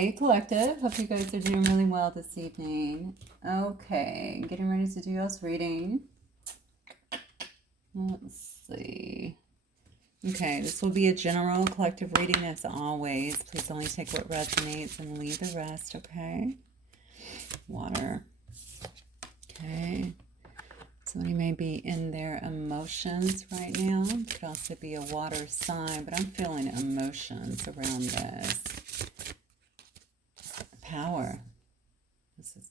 Hey collective, hope you guys are doing really well this evening. Okay, getting ready to do y'all's reading. Let's see. Okay, this will be a general collective reading as always. Please only take what resonates and leave the rest, okay? Water. Okay. Somebody may be in their emotions right now. It could also be a water sign, but I'm feeling emotions around this. Power. This is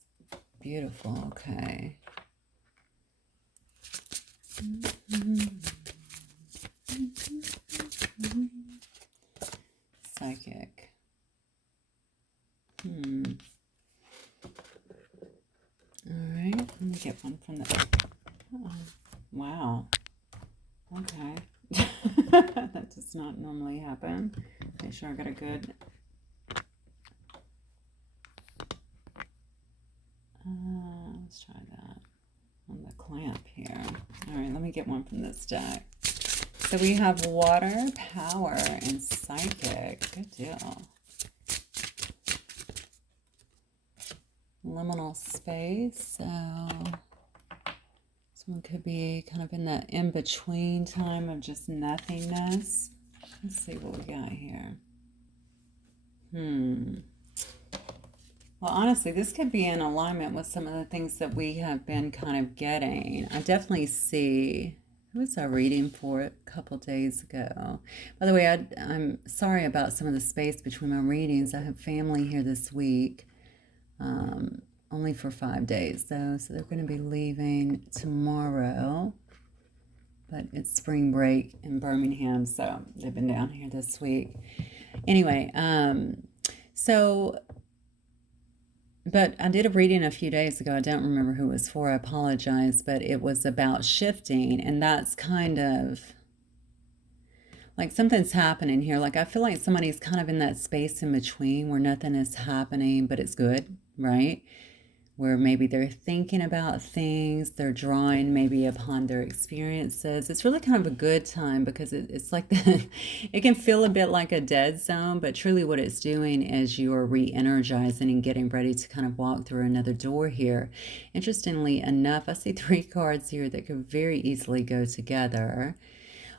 beautiful. Okay. Psychic. All right. Let me get one from the... Oh, wow. Okay. That does not normally happen. Make sure I got a good... let's try that on the clamp here. All right, let me get one from this deck. So we have water, power, and psychic. Good deal. Liminal space. So someone could be kind of in that in-between time of just nothingness. Let's see what we got here. Well, honestly, this could be in alignment with some of the things that we have been kind of getting. I definitely see... Who was I reading for a couple days ago? By the way, I'm sorry about some of the space between my readings. I have family here this week, only for 5 days, though. So they're going to be leaving tomorrow. But it's spring break in Birmingham, so they've been down here this week. Anyway, but I did a reading a few days ago. I don't remember who it was for. I apologize. But it was about shifting. And that's kind of like something's happening here. Like I feel like somebody's kind of in that space in between where nothing is happening, but it's good, right? Where maybe they're thinking about things, they're drawing maybe upon their experiences. It's really kind of a good time because it's like it can feel a bit like a dead zone, but truly what it's doing is you're re-energizing and getting ready to kind of walk through another door here. Interestingly enough, I see 3 cards here that could very easily go together.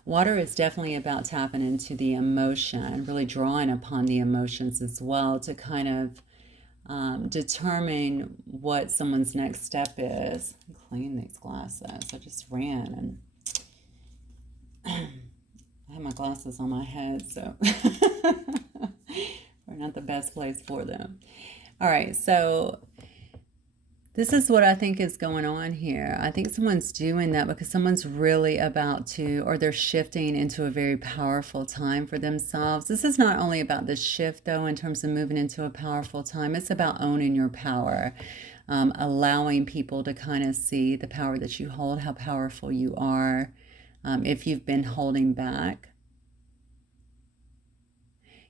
Water is definitely about tapping into the emotion, really drawing upon the emotions as well to kind of determine what someone's next step is. Clean these glasses. I just ran and I have my glasses on my head, so we're not the best place for them. All right, so this is what I think is going on here. I think someone's doing that because someone's really about to, or they're shifting into a very powerful time for themselves. This is not only about the shift, though, in terms of moving into a powerful time. It's about owning your power, allowing people to kind of see the power that you hold, how powerful you are, if you've been holding back.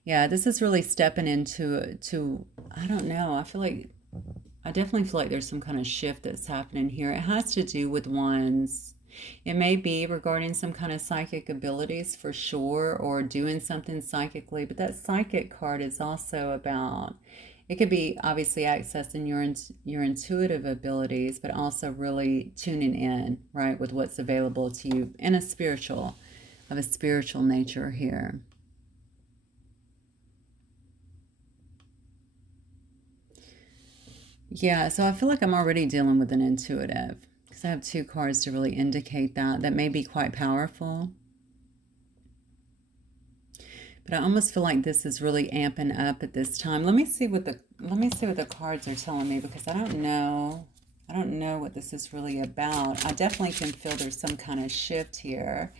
Yeah, this is really stepping into, I don't know, I definitely feel like there's some kind of shift that's happening here. It has to do with it may be regarding some kind of psychic abilities for sure, or doing something psychically, but that psychic card is also about, it could be obviously accessing your intuitive abilities, but also really tuning in, right, with what's available to you in a spiritual nature here. Yeah, so I feel like I'm already dealing with an intuitive because I have 2 cards to really indicate that may be quite powerful. But I almost feel like this is really amping up at this time. Let me see what the cards are telling me, because I don't know what this is really about. I definitely can feel there's some kind of shift here.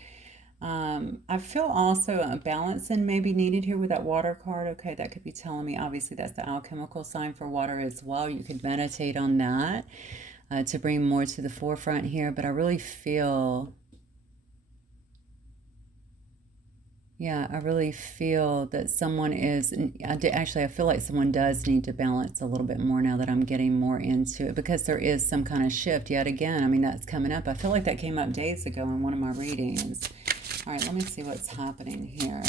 I feel also a balancing may be needed here with that water card. Okay, that could be telling me, obviously, that's the alchemical sign for water as well. You could meditate on that to bring more to the forefront here. But I really feel, yeah, I really feel that someone is, actually, I feel like someone does need to balance a little bit more now that I'm getting more into it, because there is some kind of shift yet again. I mean, that's coming up. I feel like that came up days ago in one of my readings. All right, let me see what's happening here.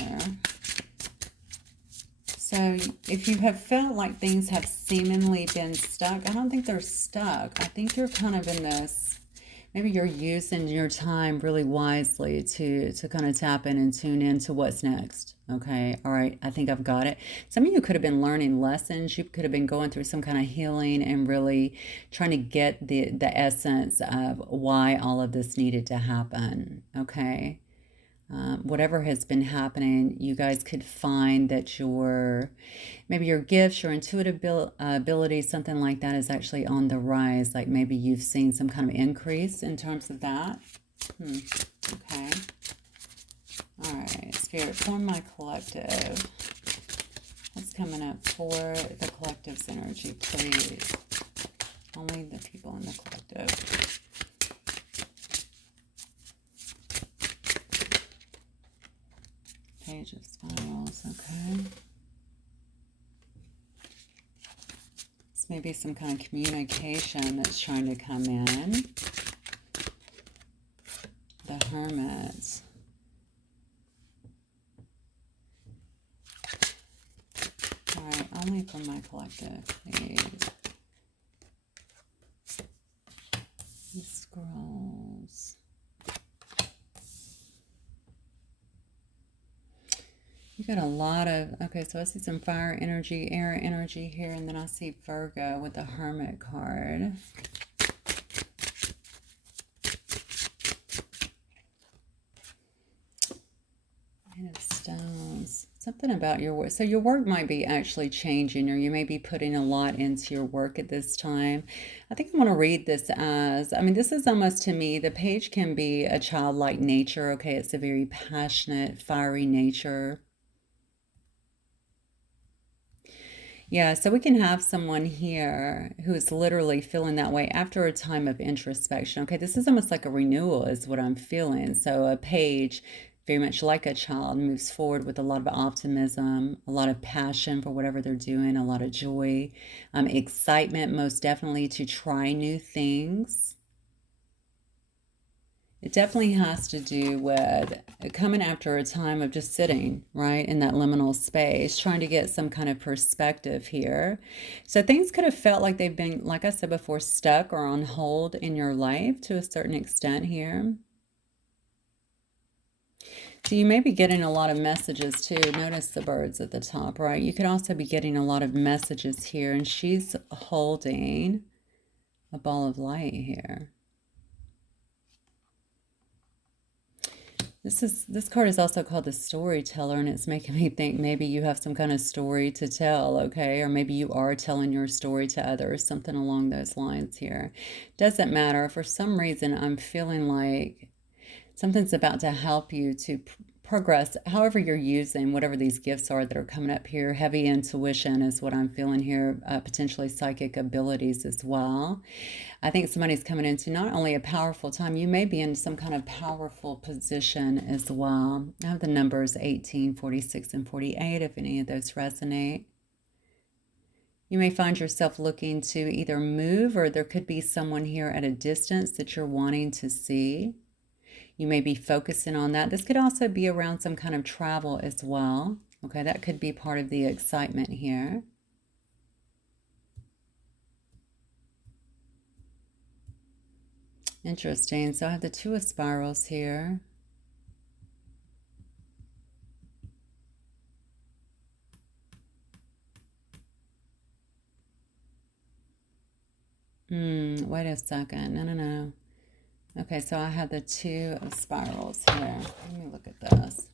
So if you have felt like things have seemingly been stuck, I don't think they're stuck. I think you're kind of in this, maybe you're using your time really wisely to kind of tap in and tune in to what's next. Okay, all right, I think I've got it. Some of you could have been learning lessons. You could have been going through some kind of healing and really trying to get the essence of why all of this needed to happen. Okay. Whatever has been happening, you guys could find that maybe your gifts, your intuitive ability, something like that is actually on the rise. Like maybe you've seen some kind of increase in terms of that. Okay. All right. Spirit, for my collective. What's coming up for the collective's energy, please? Only the people in the collective. Page of Spirals, okay. This may be some kind of communication that's trying to come in. The Hermit. All right, only for my collective, please. These scrolls. You got a lot of, okay, so I see some fire energy, air energy here, and then I see Virgo with the Hermit card. Nine of Stones. Something about your work. So your work might be actually changing, or you may be putting a lot into your work at this time. I think I want to read this as, I mean, this is almost to me, the page can be a childlike nature. Okay, it's a very passionate, fiery nature. Yeah, so we can have someone here who's literally feeling that way after a time of introspection. Okay, this is almost like a renewal is what I'm feeling. So a page, very much like a child, moves forward with a lot of optimism, a lot of passion for whatever they're doing, a lot of joy, excitement, most definitely to try new things. It definitely has to do with coming after a time of just sitting, right, in that liminal space, trying to get some kind of perspective here. So things could have felt like they've been, like I said before, stuck or on hold in your life to a certain extent here. So you may be getting a lot of messages too. Notice the birds at the top, right? You could also be getting a lot of messages here, and she's holding a ball of light here. This card is also called the storyteller, and it's making me think maybe you have some kind of story to tell, okay? Or maybe you are telling your story to others, something along those lines here. Doesn't matter. For some reason, I'm feeling like something's about to help you to progress, however you're using whatever these gifts are that are coming up here. Heavy intuition is what I'm feeling here, potentially psychic abilities as well. I think somebody's coming into not only a powerful time, you may be in some kind of powerful position as well. I have the numbers 18, 46, and 48 if any of those resonate. You may find yourself looking to either move, or there could be someone here at a distance that you're wanting to see. You may be focusing on that. This could also be around some kind of travel as well. Okay, that could be part of the excitement here. Interesting. So I have the Two of Spirals here. Wait a second. No. Okay, so I have the Two of Spirals here. Let me look at this.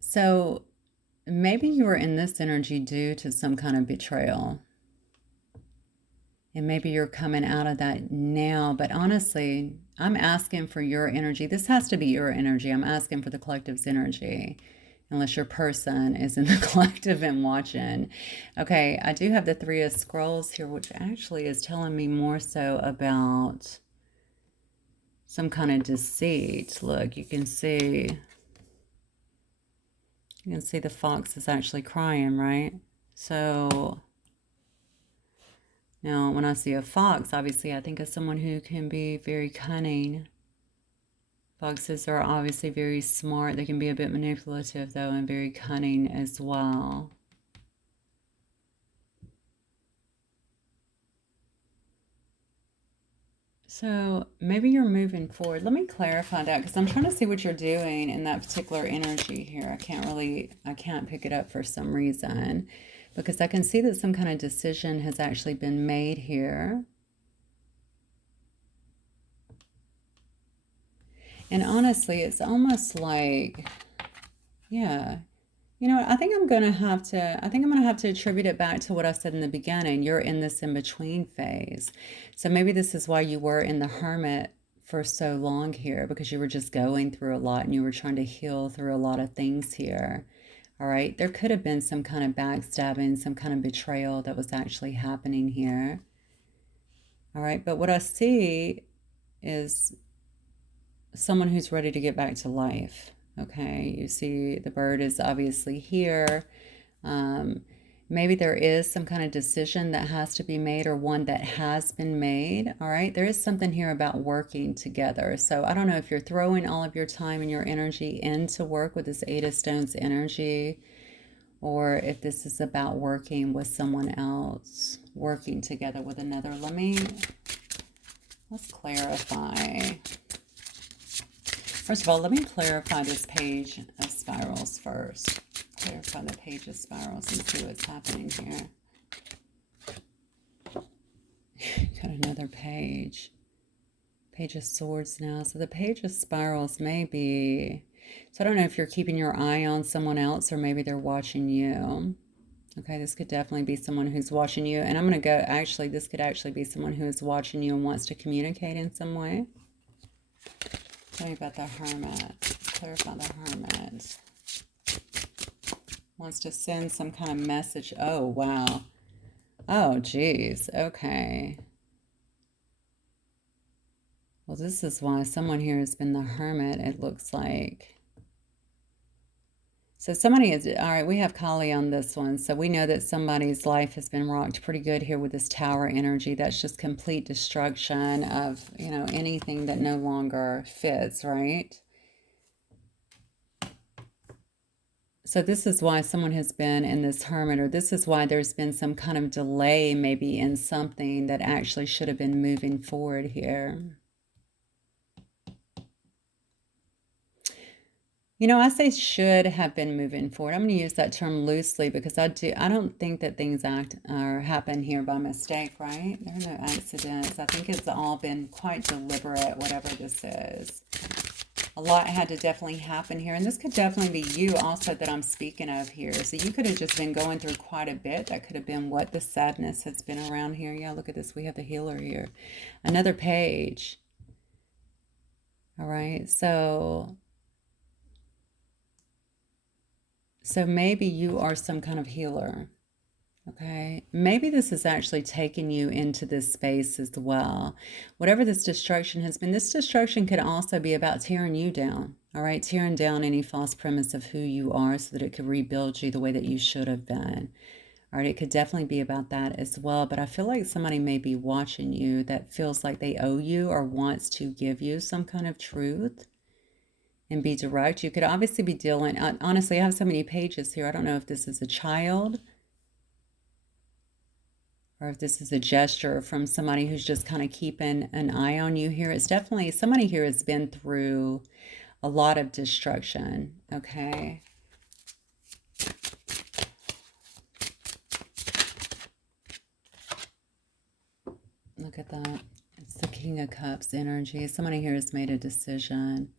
So maybe you were in this energy due to some kind of betrayal. And maybe you're coming out of that now. But honestly, I'm asking for your energy. This has to be your energy. I'm asking for the collective's energy. Unless your person is in the collective and watching. Okay, I do have the Three of Scrolls here, which actually is telling me more so about some kind of deceit. Look, you can see the fox is actually crying, right? So now when I see a fox, obviously I think of someone who can be very cunning. Foxes are obviously very smart. They can be a bit manipulative, though, and very cunning as well. So maybe you're moving forward. Let me clarify that because I'm trying to see what you're doing in that particular energy here. I can't pick it up for some reason because I can see that some kind of decision has actually been made here. And honestly, it's almost like, yeah, you know, I think I'm gonna have to attribute it back to what I said in the beginning. You're in this in-between phase. So maybe this is why you were in the hermit for so long here, because you were just going through a lot and you were trying to heal through a lot of things here. All right. There could have been some kind of backstabbing, some kind of betrayal that was actually happening here. All right. But what I see is someone who's ready to get back to life. Okay, you see the bird is obviously here. Um, Maybe there is some kind of decision that has to be made or one that has been made. All right, there is something here about working together. So I don't know if you're throwing all of your time and your energy into work with this Eight of Stones energy, or if this is about working with someone else, working together with another. Let's clarify. First of all, let me clarify this page of spirals first. Clarify the page of spirals and see what's happening here. Got another page. Page of Swords now. So the page of spirals may be... So I don't know if you're keeping your eye on someone else or maybe they're watching you. Okay, this could definitely be someone who's watching you. And I'm going to go... Actually, this could actually be someone who is watching you and wants to communicate in some way. Tell me about the Hermit. Clarify the Hermit. Wants to send some kind of message. Oh, wow. Oh, geez. Okay. Well, this is why someone here has been the Hermit, it looks like. So somebody is, all right, we have Kali on this one. So we know that somebody's life has been rocked pretty good here with this Tower energy. That's just complete destruction of, you know, anything that no longer fits, right? So this is why someone has been in this Hermit, or this is why there's been some kind of delay maybe in something that actually should have been moving forward here. You know, I say should have been moving forward. I'm going to use that term loosely because I don't think that things happen here by mistake, right? There are no accidents. I think it's all been quite deliberate, whatever this is. A lot had to definitely happen here. And this could definitely be you also that I'm speaking of here. So you could have just been going through quite a bit. That could have been what the sadness has been around here. Yeah, look at this. We have the healer here. Another page. All right. So maybe you are some kind of healer, okay? Maybe this is actually taking you into this space as well. Whatever this destruction has been, this destruction could also be about tearing you down, all right? Tearing down any false premise of who you are so that it could rebuild you the way that you should have been. All right, it could definitely be about that as well, but I feel like somebody may be watching you that feels like they owe you or wants to give you some kind of truth and be direct. You could obviously be dealing, honestly, I have so many pages here. I don't know if this is a child or if this is a gesture from somebody who's just kind of keeping an eye on you here. It's definitely, somebody here has been through a lot of destruction, okay? Look at that. It's the King of Cups energy. Somebody here has made a decision.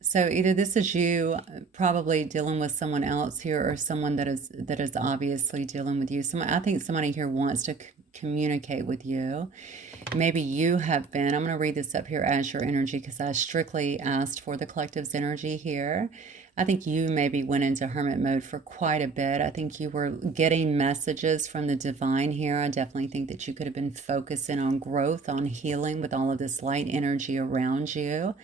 So either this is you probably dealing with someone else here or someone that is obviously dealing with you. I think somebody here wants to communicate with you. Maybe you have been, I'm going to read this up here as your energy because I strictly asked for the collective's energy here. I think you maybe went into hermit mode for quite a bit. I think you were getting messages from the divine here. I definitely think that you could have been focusing on growth, on healing with all of this light energy around you.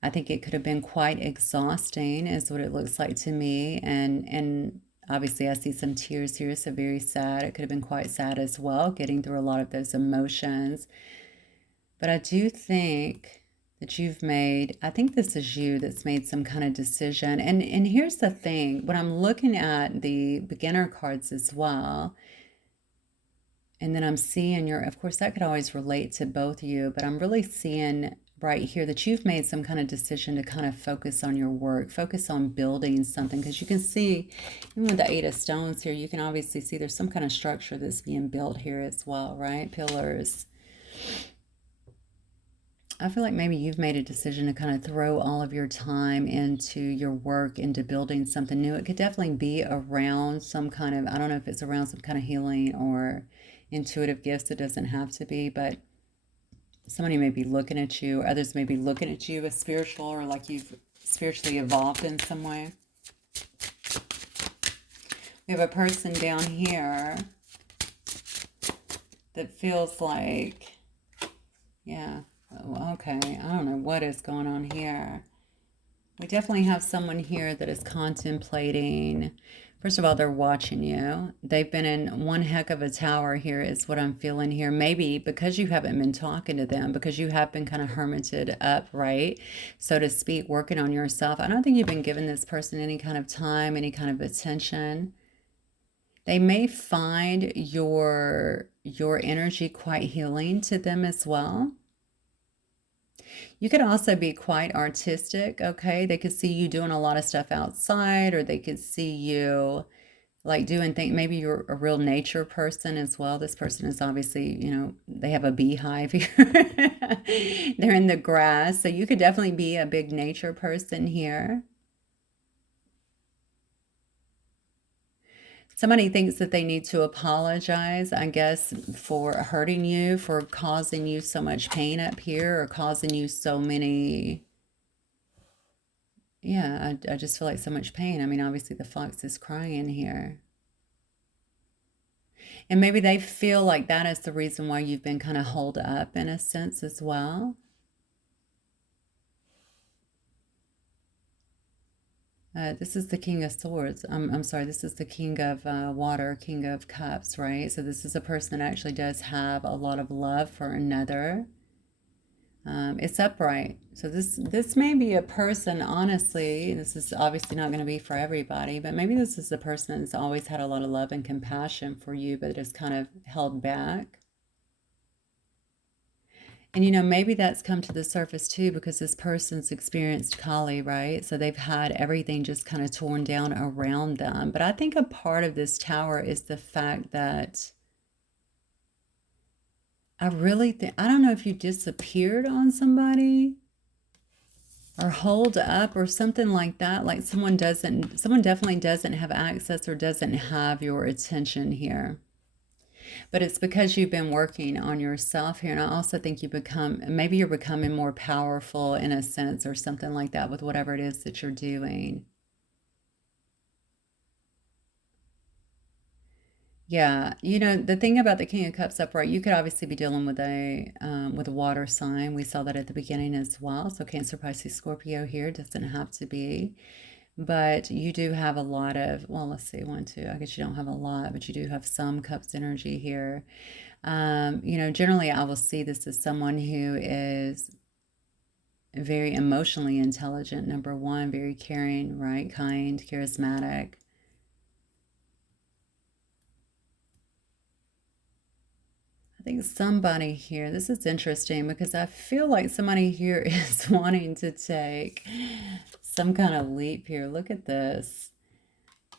I think it could have been quite exhausting is what it looks like to me. And Obviously, I see some tears here, so very sad. It could have been quite sad as well, getting through a lot of those emotions. But I do think that I think this is you that's made some kind of decision. And here's the thing, when I'm looking at the beginner cards as well, and then I'm seeing of course, that could always relate to both of you, but I'm really seeing right here that you've made some kind of decision to kind of focus on your work, focus on building something, because you can see, even with the Eight of Stones here, you can obviously see there's some kind of structure that's being built here as well, right? Pillars. I feel like maybe you've made a decision to kind of throw all of your time into your work, into building something new. It could definitely be around some kind of, I don't know if it's around some kind of healing or intuitive gifts. It doesn't have to be, but somebody may be looking at you, others may be looking at you as spiritual, or like you've spiritually evolved in some way. We have a person down here that feels like, yeah, okay, I don't know what is going on here. We definitely have someone here that is contemplating. First of all, they're watching you. They've been in one heck of a tower here is what I'm feeling here. Maybe because you haven't been talking to them, because you have been kind of hermited up, right? So to speak, working on yourself. I don't think you've been giving this person any kind of time, any kind of attention. They may find your energy quite healing to them as well. You could also be quite artistic, okay? They could see you doing a lot of stuff outside, or they could see you like doing things. Maybe you're a real nature person as well. This person is obviously, they have a beehive here. They're in the grass. So you could definitely be a big nature person here. Somebody thinks that they need to apologize, I guess, for hurting you, for causing you so much pain up here, or causing you so many. Yeah, I just feel like so much pain. I mean, obviously the fox is crying here. And maybe they feel like that is the reason why you've been kind of holed up in a sense as well. This is the King of Swords. I'm sorry, this is the King of Water, King of Cups, right? So this is a person that actually does have a lot of love for another. It's upright. So this may be a person, honestly, this is obviously not going to be for everybody, but maybe this is a person that's always had a lot of love and compassion for you, but is kind of held back. And maybe that's come to the surface too, because this person's experienced Kali, right? So they've had everything just kind of torn down around them. But I think a part of this tower is the fact that I really think, I don't know if you disappeared on somebody or hold up or something like that. Like someone definitely doesn't have access or doesn't have your attention here. But it's because you've been working on yourself here. And I also think maybe you're becoming more powerful in a sense or something like that with whatever it is that you're doing. Yeah, the thing about the King of Cups upright, you could obviously be dealing with a water sign. We saw that at the beginning as well. So Cancer, Pisces, Scorpio here doesn't have to be. But you do have a lot of, well, let's see, 1, 2. I guess you don't have a lot, but you do have some cups energy here. Generally I will see this as someone who is very emotionally intelligent, number one, very caring, right? Kind, charismatic. I think somebody here, this is interesting because I feel like somebody here is wanting to take some kind of leap here. Look at this.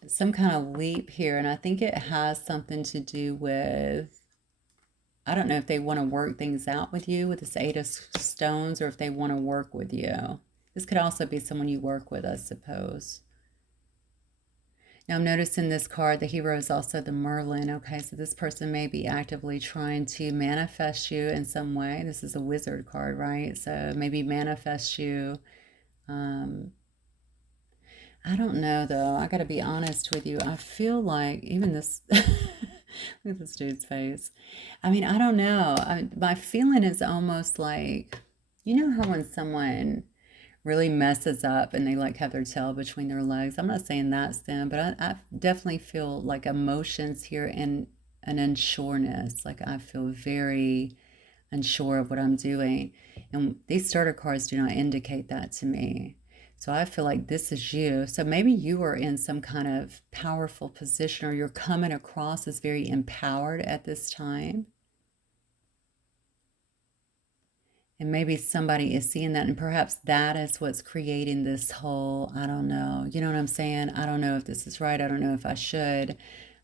Some kind of leap here. And I think it has something to do with, I don't know if they want to work things out with you with this Eight of Stones, or if they want to work with you. This could also be someone you work with, I suppose. Now I'm noticing this card, the Hero, is also the Merlin. Okay, so this person may be actively trying to manifest you in some way. This is a wizard card, right? So maybe manifest you. I don't know, though. I got to be honest with you. I feel like even this... Look at this dude's face. I mean, I don't know. My feeling is almost like... You know how when someone really messes up and they like have their tail between their legs. I'm not saying that's them, but I definitely feel like emotions here and an unsureness. Like I feel very unsure of what I'm doing. And these starter cards do not indicate that to me. So I feel like this is you. So maybe you are in some kind of powerful position or you're coming across as very empowered at this time. And maybe somebody is seeing that, and perhaps that is what's creating this whole, I don't know, you know what I'm saying? I don't know if this is right. I don't know if I should.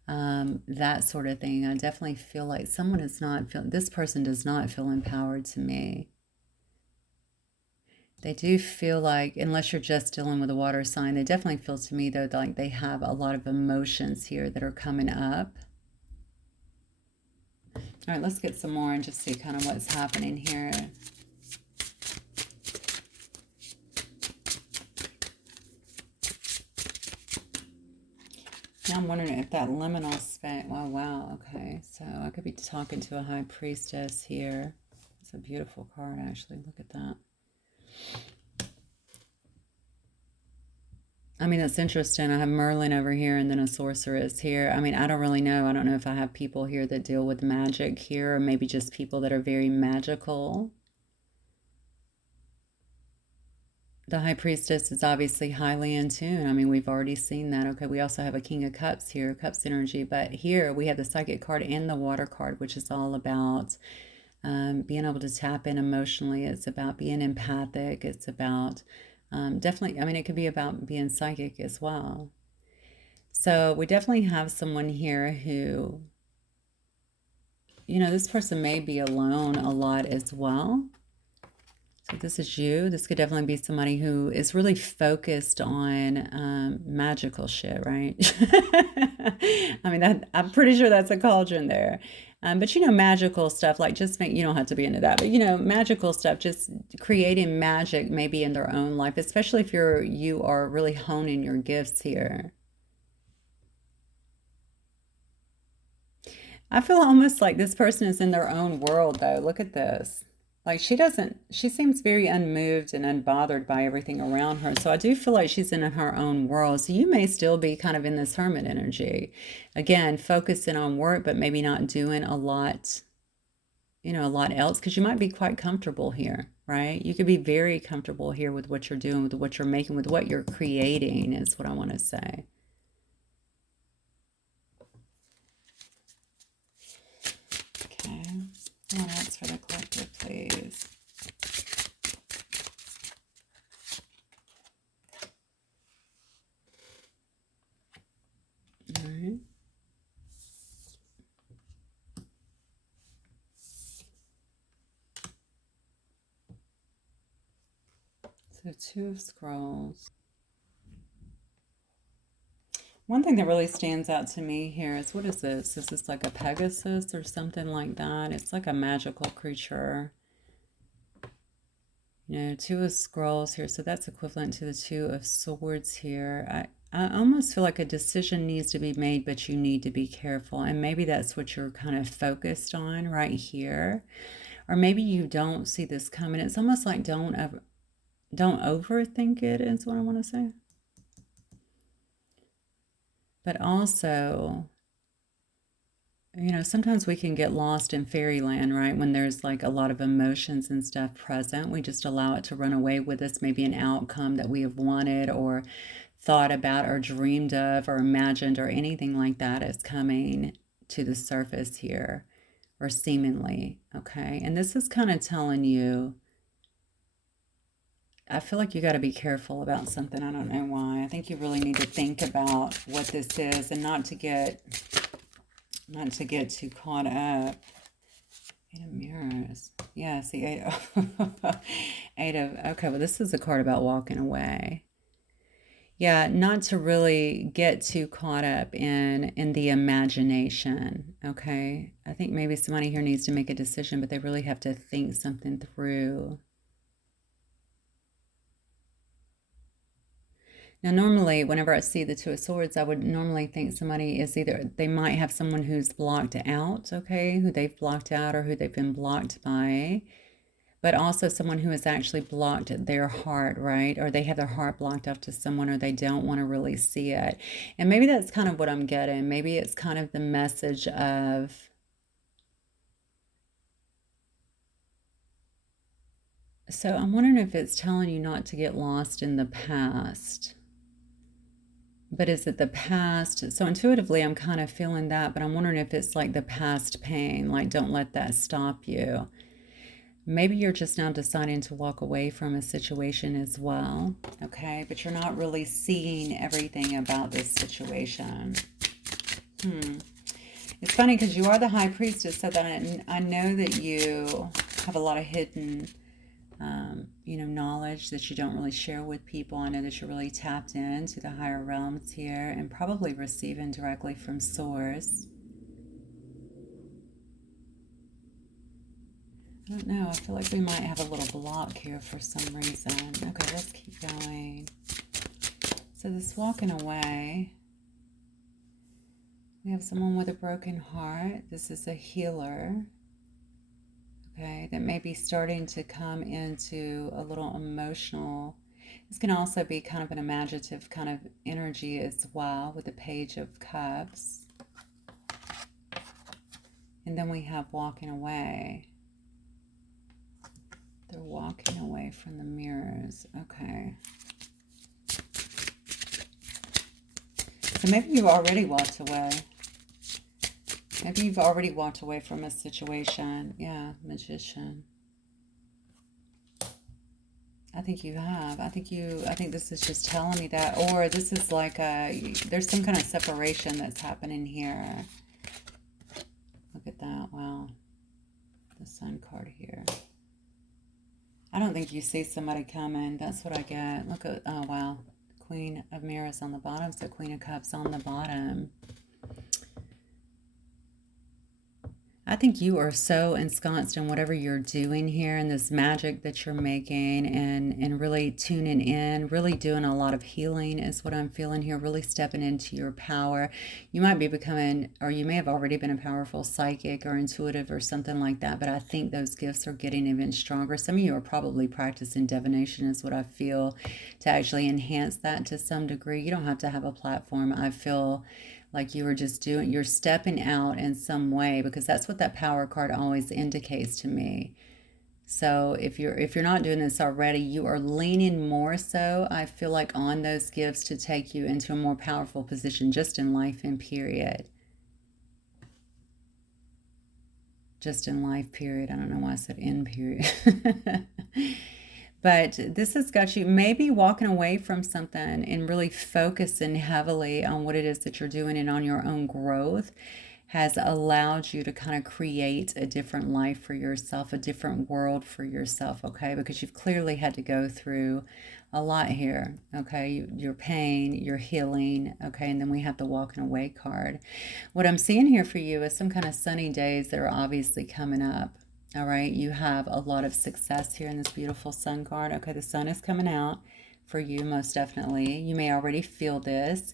That sort of thing. I definitely feel like someone is not feeling, this person does not feel empowered to me. They do feel like, unless you're just dealing with a water sign, they definitely feel to me, though, like they have a lot of emotions here that are coming up. All right, let's get some more and just see kind of what's happening here. Now I'm wondering if that liminal space, oh wow, okay. So I could be talking to a high priestess here. It's a beautiful card, actually. Look at that. I mean, that's interesting. I have Merlin over here and then a sorceress here. I mean, I don't really know. I don't know if I have people here that deal with magic here or maybe just people that are very magical. The high priestess is obviously highly in tune. I mean, we've already seen that. Okay, we also have a king of cups here, cups energy. But here we have the psychic card and the water card, which is all about being able to tap in emotionally. It's about being empathic. It's about definitely, I mean, it could be about being psychic as well. So we definitely have someone here who, you know, this person may be alone a lot as well. So this is you. This could definitely be somebody who is really focused on magical shit, right? I mean, I'm pretty sure that's a cauldron there. But you know, magical stuff, like just make, you don't have to be into that, but you know, magical stuff, just creating magic maybe in their own life, especially if you are really honing your gifts here. I feel almost like this person is in their own world though. Look at this. Like she seems very unmoved and unbothered by everything around her. So I do feel like she's in her own world. So you may still be kind of in this hermit energy. Again, focusing on work, but maybe not doing a lot, you know, a lot else because you might be quite comfortable here, right? You could be very comfortable here with what you're doing, with what you're making, with what you're creating, is what I want to say. Okay. What else for the collective, please? All right. So 2 of Scrolls. One thing that really stands out to me here is, what is this? Is this like a Pegasus or something like that? It's like a magical creature. You know, 2 of Scrolls here, so that's equivalent to the 2 of Swords here. I almost feel like a decision needs to be made, but you need to be careful. And maybe that's what you're kind of focused on right here. Or maybe you don't see this coming. It's almost like don't overthink it, is what I want to say. But also, you know, sometimes we can get lost in fairyland, right? When there's like a lot of emotions and stuff present, we just allow it to run away with us. Maybe an outcome that we have wanted or thought about or dreamed of or imagined or anything like that is coming to the surface here, or seemingly, okay? And this is kind of telling you, I feel like you got to be careful about something. I don't know why. I think you really need to think about what this is and not to get too caught up. 8 of Mirrors. Yeah, see, eight of, okay, well, this is a card about walking away. Yeah, not to really get too caught up in the imagination, okay? I think maybe somebody here needs to make a decision, but they really have to think something through. Now, normally, whenever I see the 2 of Swords, I would normally think somebody is either, they might have someone who's blocked out, okay, who they've blocked out or who they've been blocked by. but also someone who has actually blocked their heart, right? Or they have their heart blocked up to someone, or they don't want to really see it. And maybe that's kind of what I'm getting. Maybe it's kind of the message of, so I'm wondering if it's telling you not to get lost in the past. But is it the past? So intuitively, I'm kind of feeling that, but I'm wondering if it's like the past pain, like don't let that stop you. Maybe you're just now deciding to walk away from a situation as well, okay? But you're not really seeing everything about this situation. It's funny because you are the high priestess, so that I know that you have a lot of hidden knowledge that you don't really share with people. I know that you're really tapped into the higher realms here and probably receiving directly from source. I don't know. I feel like we might have a little block here for some reason. Okay, let's keep going. So this walking away, we have someone with a broken heart. This is a healer. Okay, that may be starting to come into a little emotional. This can also be kind of an imaginative kind of energy as well with the Page of Cups. And then we have walking away. They're walking away from the mirrors. Okay. So maybe you've already walked away. Maybe you've already walked away from a situation. Yeah, Magician. I think you have. I think this is just telling me that. Or this is like there's some kind of separation that's happening here. Look at that. Wow. The Sun card here. I don't think you see somebody coming. That's what I get. Look at, oh wow. Queen of Mirrors on the bottom. So Queen of Cups on the bottom. I think you are so ensconced in whatever you're doing here and this magic that you're making and really tuning in, really doing a lot of healing is what I'm feeling here, really stepping into your power. You might be becoming, or you may have already been a powerful psychic or intuitive or something like that, but I think those gifts are getting even stronger. Some of you are probably practicing divination is what I feel to actually enhance that to some degree. You don't have to have a platform. I feel like you were just doing, you're stepping out in some way, because that's what that power card always indicates to me. So if you're not doing this already, you are leaning more so, I feel like, on those gifts to take you into a more powerful position just in life and period. Just in life period. I don't know why I said in period. But this has got you maybe walking away from something and really focusing heavily on what it is that you're doing and on your own growth has allowed you to kind of create a different life for yourself, a different world for yourself, okay? Because you've clearly had to go through a lot here, okay? Your pain, your healing, okay? And then we have the walking away card. What I'm seeing here for you is some kind of sunny days that are obviously coming up. All right, you have a lot of success here in this beautiful Sun card. Okay, the sun is coming out for you, most definitely. You may already feel this,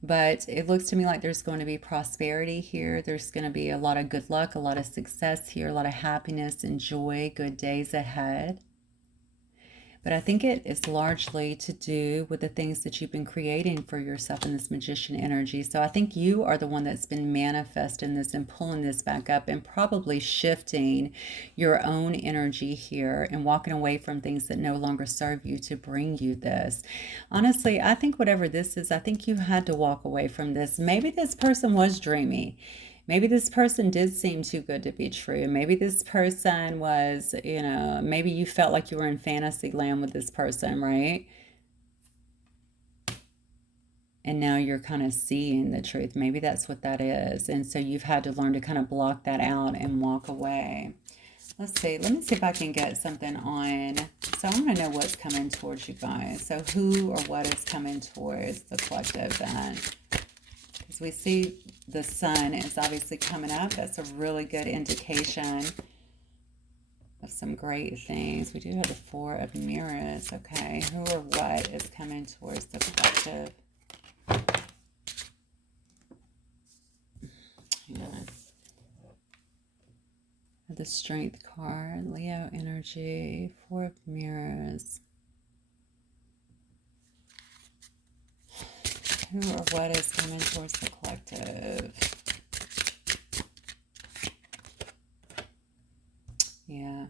but it looks to me like there's going to be prosperity here. There's going to be a lot of good luck, a lot of success here, a lot of happiness and joy, good days ahead. But I think it is largely to do with the things that you've been creating for yourself in this Magician energy. So I think you are the one that's been manifesting this and pulling this back up and probably shifting your own energy here and walking away from things that no longer serve you to bring you this. Honestly, I think whatever this is, I think you had to walk away from this. Maybe this person was dreamy. Maybe this person did seem too good to be true. Maybe this person was, maybe you felt like you were in fantasy land with this person, right? And now you're kind of seeing the truth. Maybe that's what that is. And so you've had to learn to kind of block that out and walk away. Let's see. Let me see if I can get something on. So I want to know what's coming towards you guys. So who or what is coming towards the collective then? Because we see the sun is obviously coming up. That's a really good indication of some great things. We do have the Four of Mirrors. Okay, who or what is coming towards the collective? the Strength card. Leo energy. Four of Mirrors. Who or what is coming towards the collective? Yeah.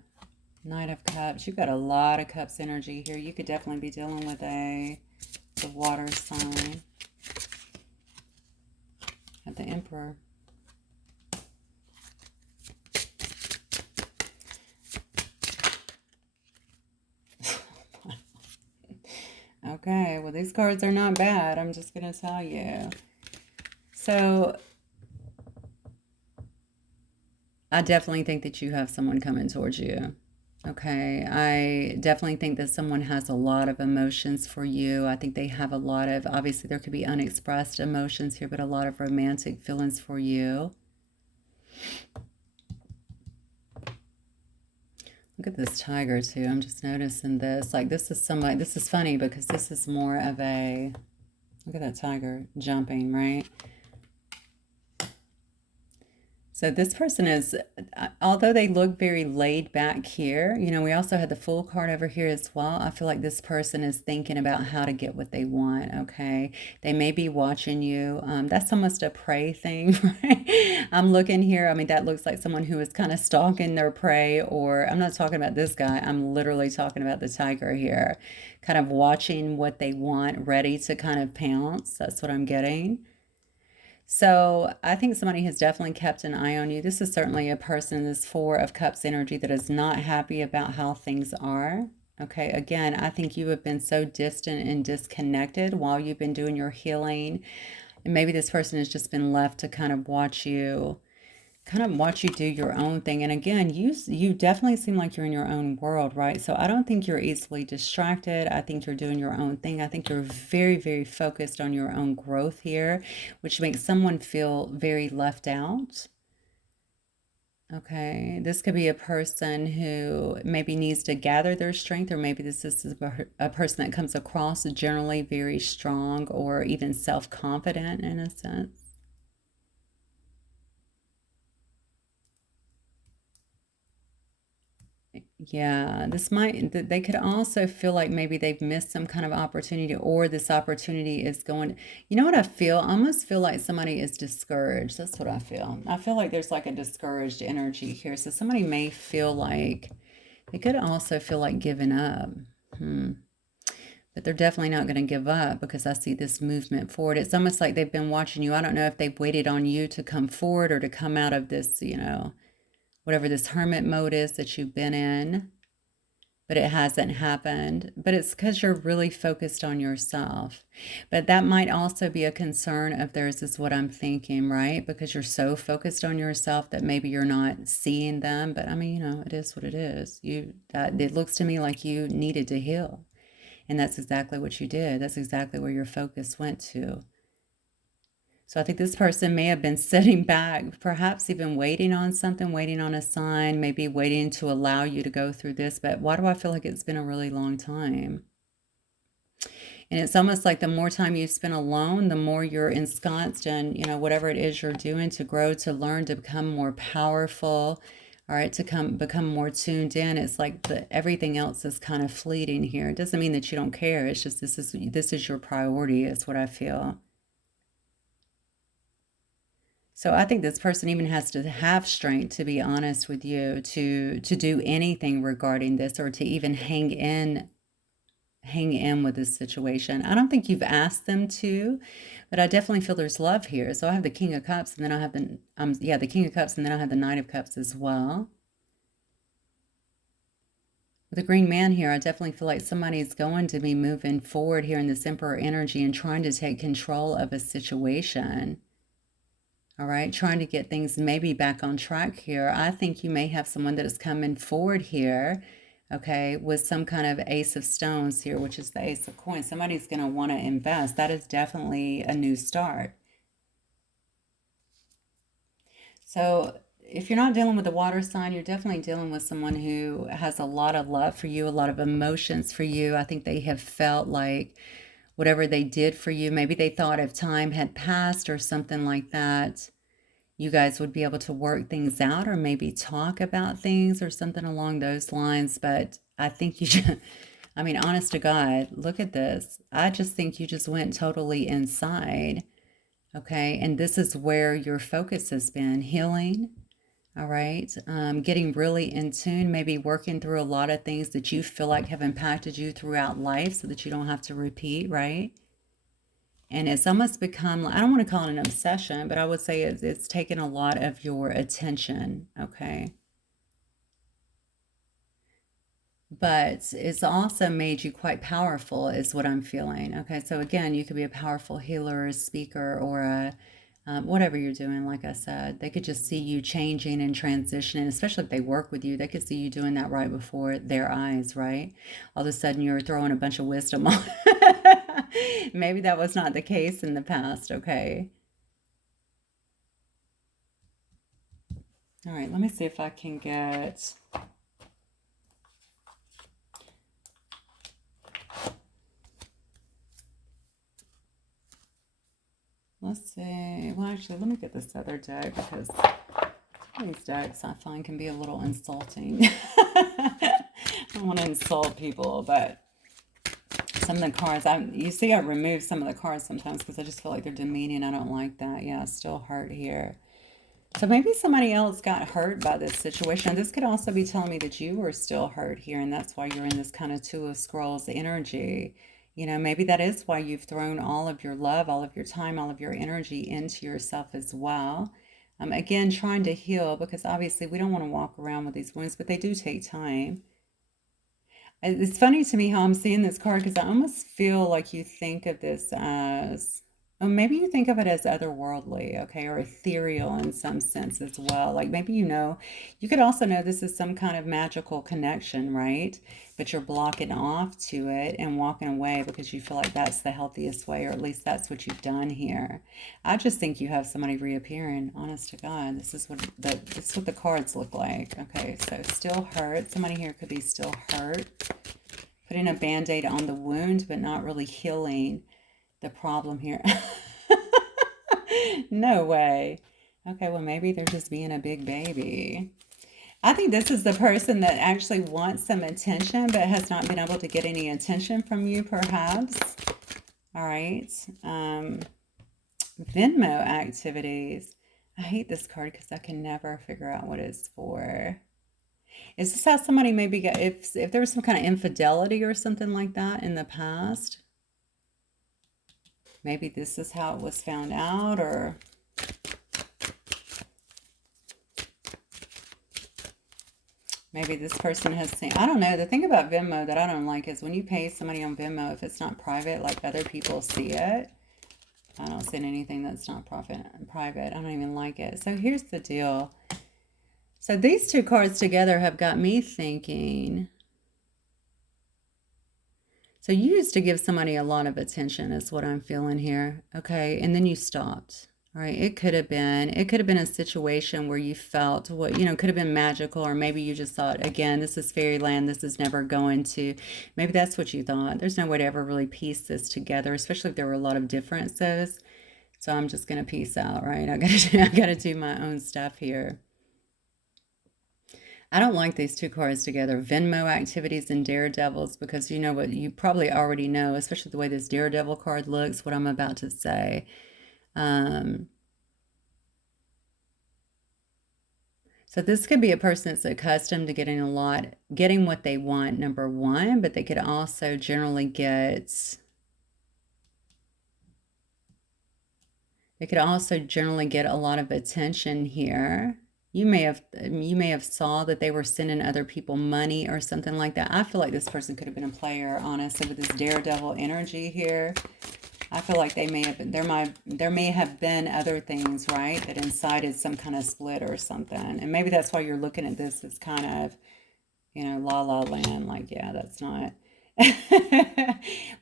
Knight of Cups. You've got a lot of Cups energy here. You could definitely be dealing with the water sign. At the Emperor. Okay, well, these cards are not bad. I'm just going to tell you. So, I definitely think that you have someone coming towards you. Okay, I definitely think that someone has a lot of emotions for you. I think they have a lot of, obviously there could be unexpressed emotions here, but a lot of romantic feelings for you. Look at this tiger too. I'm just noticing this. Like this is somebody, this is funny because this is more of a, look at that tiger jumping, right? So this person is, although they look very laid back here, you know, we also had the Fool card over here as well. I feel like this person is thinking about how to get what they want, okay? They may be watching you. That's almost a prey thing, right? I'm looking here. I mean, that looks like someone who is kind of stalking their prey, or I'm not talking about this guy. I'm literally talking about the tiger here, kind of watching what they want, ready to kind of pounce. That's what I'm getting. So I think somebody has definitely kept an eye on you. This is certainly a person in this Four of Cups energy that is not happy about how things are. Okay, again, I think you have been so distant and disconnected while you've been doing your healing. And maybe this person has just been left to kind of watch you do your own thing. And again, you definitely seem like you're in your own world, right? So I don't think you're easily distracted. I think you're doing your own thing. I think you're very, very focused on your own growth here, which makes someone feel very left out. Okay, this could be a person who maybe needs to gather their strength, or maybe this is a person that comes across generally very strong or even self-confident in a sense. Yeah, they could also feel like maybe they've missed some kind of opportunity, or this opportunity is going, you know what I feel? I almost feel like somebody is discouraged. That's what I feel. I feel like there's like a discouraged energy here. So somebody may feel like, they could also feel like giving up. But they're definitely not going to give up because I see this movement forward. It's almost like they've been watching you. I don't know if they've waited on you to come forward or to come out of this, you know, whatever this hermit mode is that you've been in, but it hasn't happened. But it's because you're really focused on yourself. But that might also be a concern of theirs, is what I'm thinking, right? Because you're so focused on yourself that maybe you're not seeing them. But I mean, you know, it is what it is. It looks to me like you needed to heal. And that's exactly what you did. That's exactly where your focus went to. So I think this person may have been sitting back, perhaps even waiting on something, waiting on a sign, maybe waiting to allow you to go through this. But why do I feel like it's been a really long time? And it's almost like the more time you spend alone, the more you're ensconced in, you know, whatever it is you're doing to grow, to learn, to become more powerful, all right, to become more tuned in. It's like everything else is kind of fleeting here. It doesn't mean that you don't care. It's just this is your priority, is what I feel. So I think this person even has to have strength, to be honest with you, to do anything regarding this, or to even hang in with this situation. I don't think you've asked them to, but I definitely feel there's love here. So I have the King of Cups, and then I have the King of Cups, and then I have the Knight of Cups as well. With the Green Man here, I definitely feel like somebody's going to be moving forward here in this Emperor energy and trying to take control of a situation. All right, trying to get things maybe back on track here. I think you may have someone that is coming forward here, okay, with some kind of Ace of Stones here, which is the Ace of Coins. Somebody's going to want to invest. That is definitely a new start. So if you're not dealing with a water sign, you're definitely dealing with someone who has a lot of love for you, a lot of emotions for you. I think they have felt like whatever they did for you, maybe they thought if time had passed or something like that, you guys would be able to work things out or maybe talk about things or something along those lines. But I think you just, I mean, honest to God, look at this. I just think you just went totally inside. Okay. And this is where your focus has been healing. All right. Getting really in tune, maybe working through a lot of things that you feel like have impacted you throughout life so that you don't have to repeat, right? And it's almost become, I don't want to call it an obsession, but I would say it's taken a lot of your attention, okay? But it's also made you quite powerful, is what I'm feeling. Okay, so again, you could be a powerful healer, a speaker, or a whatever you're doing. Like I said, they could just see you changing and transitioning, especially if they work with you. They could see you doing that right before their eyes, right? All of a sudden, you're throwing a bunch of wisdom on. Maybe that was not the case in the past, okay? All right, let me see if I can get. Let's see. Well, actually, let me get this other deck because some of these decks I find can be a little insulting. I don't want to insult people, but some of the cards, you see I remove some of the cards sometimes because I just feel like they're demeaning. I don't like that. Yeah, still hurt here. So maybe somebody else got hurt by this situation. This could also be telling me that you were still hurt here, and that's why you're in this kind of Two of Scrolls energy. You know, maybe that is why you've thrown all of your love, all of your time, all of your energy into yourself as well. Again, trying to heal because obviously we don't want to walk around with these wounds, but they do take time. It's funny to me how I'm seeing this card because I almost feel like you think of this as, oh, maybe you think of it as otherworldly, okay, or ethereal in some sense as well. Like maybe you could also know this is some kind of magical connection, right? But you're blocking off to it and walking away because you feel like that's the healthiest way, or at least that's what you've done here. I just think you have somebody reappearing, honest to God. This is what the cards look like. Okay, so still hurt. Somebody here could be still hurt. Putting a band-aid on the wound, but not really healing the problem here. No way. Okay, well, maybe they're just being a big baby. I think this is the person that actually wants some attention, but has not been able to get any attention from you, perhaps. All right. Venmo activities. I hate this card because I can never figure out what it's for. Is this how somebody maybe got, if there was some kind of infidelity or something like that in the past? Maybe this is how it was found out, or maybe this person has seen, I don't know. The thing about Venmo that I don't like is when you pay somebody on Venmo, if it's not private, like other people see it. I don't see anything that's not private. I don't even like it. So here's the deal. So these two cards together have got me thinking. So you used to give somebody a lot of attention is what I'm feeling here. Okay. And then you stopped. All right. It could have been a situation where you felt what, could have been magical, or maybe you just thought, again, this is fairyland. This is never going to, maybe that's what you thought. There's no way to ever really piece this together, especially if there were a lot of differences. So I'm just going to piece out, right? I gotta do my own stuff here. I don't like these two cards together, Venmo activities and daredevils, because you know what you probably already know, especially the way this daredevil card looks, what I'm about to say. So this could be a person that's accustomed to getting what they want, number one, but they could also generally get a lot of attention here. You may have saw that they were sending other people money or something like that. I feel like this person could have been a player, honestly, with this daredevil energy here. I feel like there may have been other things, right, that incited some kind of split or something. And maybe that's why you're looking at this as kind of, la la land, like, yeah, that's not.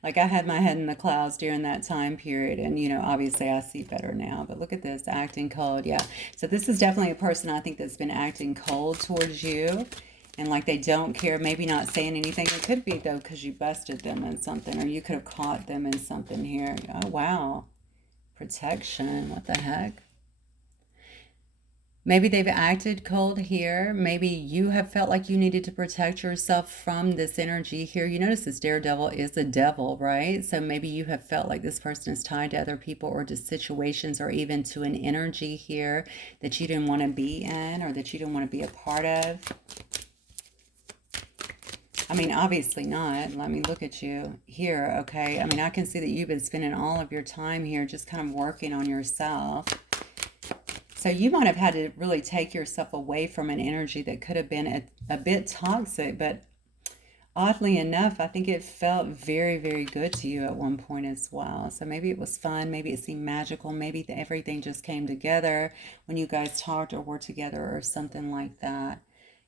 Like I had my head in the clouds during that time period, and obviously I see better now. But look at this, acting cold. Yeah, so this is definitely a person I think that's been acting cold towards you, and like they don't care, maybe not saying anything. It could be though because you busted them in something, or you could have caught them in something. Here, oh wow, protection, what the heck. Maybe they've acted cold here. Maybe you have felt like you needed to protect yourself from this energy here. You notice this daredevil is a devil, right? So maybe you have felt like this person is tied to other people or to situations or even to an energy here that you didn't want to be in or that you didn't want to be a part of. I mean, obviously not. Let me look at you here, okay? I mean, I can see that you've been spending all of your time here just kind of working on yourself. So you might have had to really take yourself away from an energy that could have been a bit toxic, but oddly enough, I think it felt very, very good to you at one point as well. So maybe it was fun, maybe it seemed magical, maybe everything just came together when you guys talked or were together or something like that.